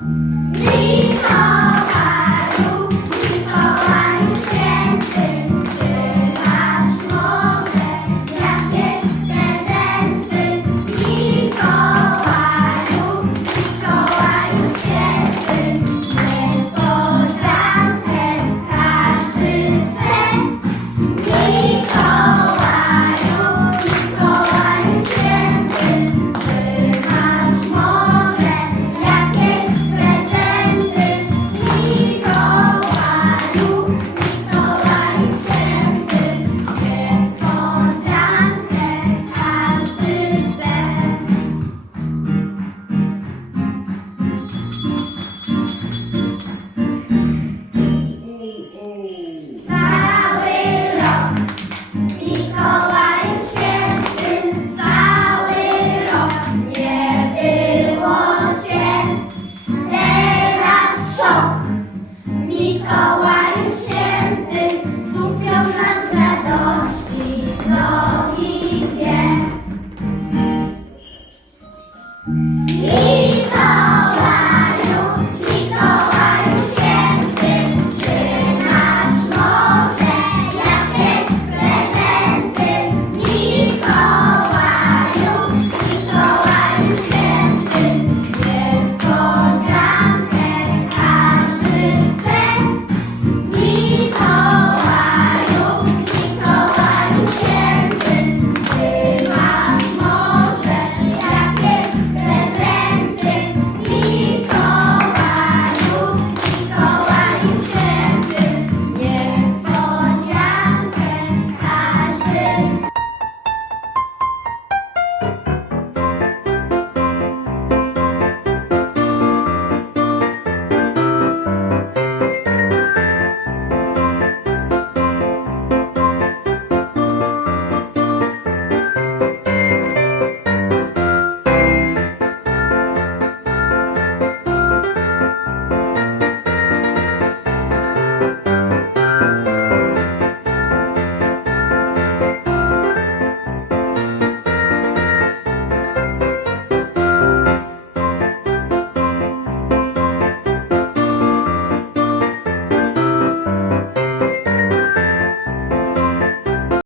Mm.